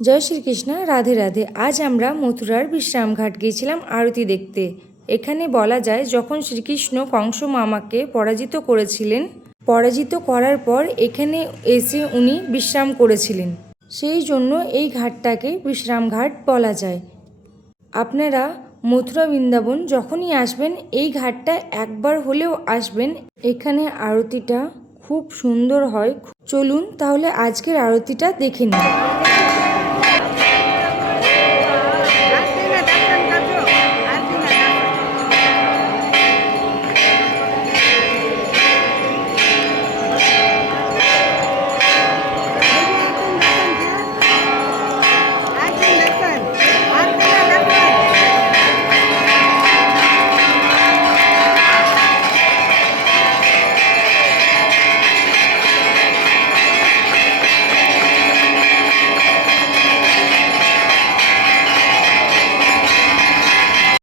জয় শ্রীকৃষ্ণ, রাধে রাধে। আজ আমরা মথুরার বিশ্রামঘাট গিয়েছিলাম আরতি দেখতে। এখানে বলা যায় যখন শ্রীকৃষ্ণ কংস মামাকে পরাজিত করেছিলেন, পরাজিত করার পর এখানে এসে উনি বিশ্রাম করেছিলেন, সেই জন্য এই ঘাটটাকে বিশ্রামঘাট বলা যায়। আপনারা মথুরা বৃন্দাবন যখনই আসবেন এই ঘাটটা একবার হলেও আসবেন। এখানে আরতিটা খুব সুন্দর হয়। চলুন তাহলে আজকের আরতিটা দেখে নিন।